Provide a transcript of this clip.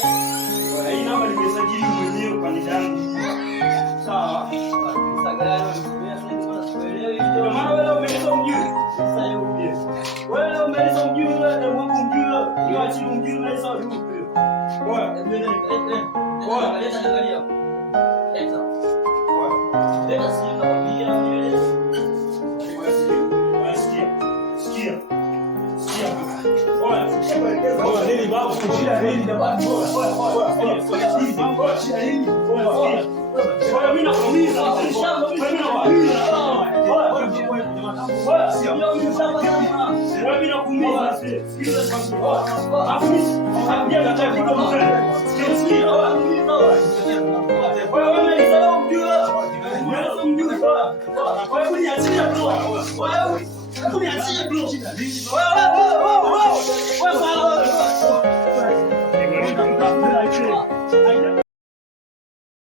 Hii namba nimesajili mwenyewe kwa nidhamu. Sawa. Maana wewe umeeleza mjui. Sasa yeye uje. Wewe umeeleza mjui wewe mwangu mjui. Hiyo achi mjui na hizo yupi. Bora, nenda bora, leta angalia. Leta. Bora. Leta simu na kwambia na unieleze. Sikia. Bora, bora nini babu shida nini jamani? Bora. Shida nini? Bora mimi nakuuliza. Mimi nakuuliza. Wewe